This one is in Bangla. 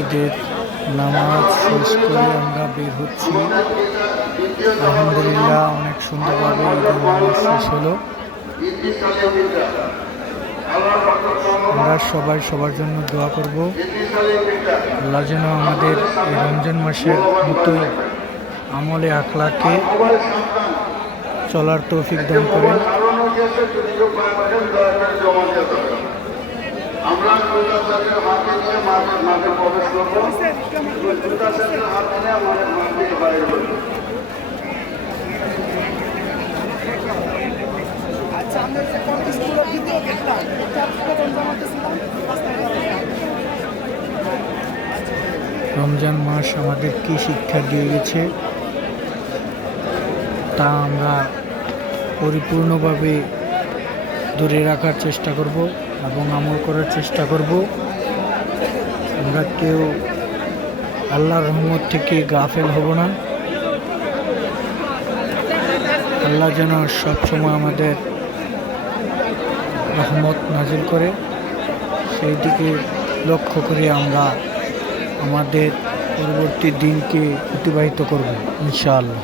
ঈদের নামাজ শেষ করে আমরা বের হচ্ছি। আলহামদুলিল্লাহ, অনেক সুন্দরভাবে ঈদের নামাজ শেষ হলো। আমরা সবাই সবার জন্য দোয়া করব। আল্লাহ যেন আমাদের এই রমজান মাসের মতোই আমলে আখলাকে চলার তৌফিক দান করেন। আমরা নিয়ে মাঠে মাঠে প্রবেশ করব। দুটা স্যারের হাতে নিয়ে আমাদের মাঠ থেকে বাইরে করব আচ্ছা আমরা যে স্কুলের দ্বিতীয় গেটটা এটা আপনাদের জানাতেছিলাম রমজান মাস আমাদের কি শিক্ষা দিয়ে গেছে তা আমরা পরিপূর্ণভাবে ধরে রাখার চেষ্টা করব এবং আমল করার চেষ্টা করব। আমরা কেউ আল্লাহর রহমত থেকে গাফেল হব না। আল্লাহ যেন সবসময় আমাদের রহমত নাজিল করে। সেই দিকে লক্ষ্য করে আমরা আমাদের পরবর্তী দিনকে অতিবাহিত করব, ইনশাআল্লাহ।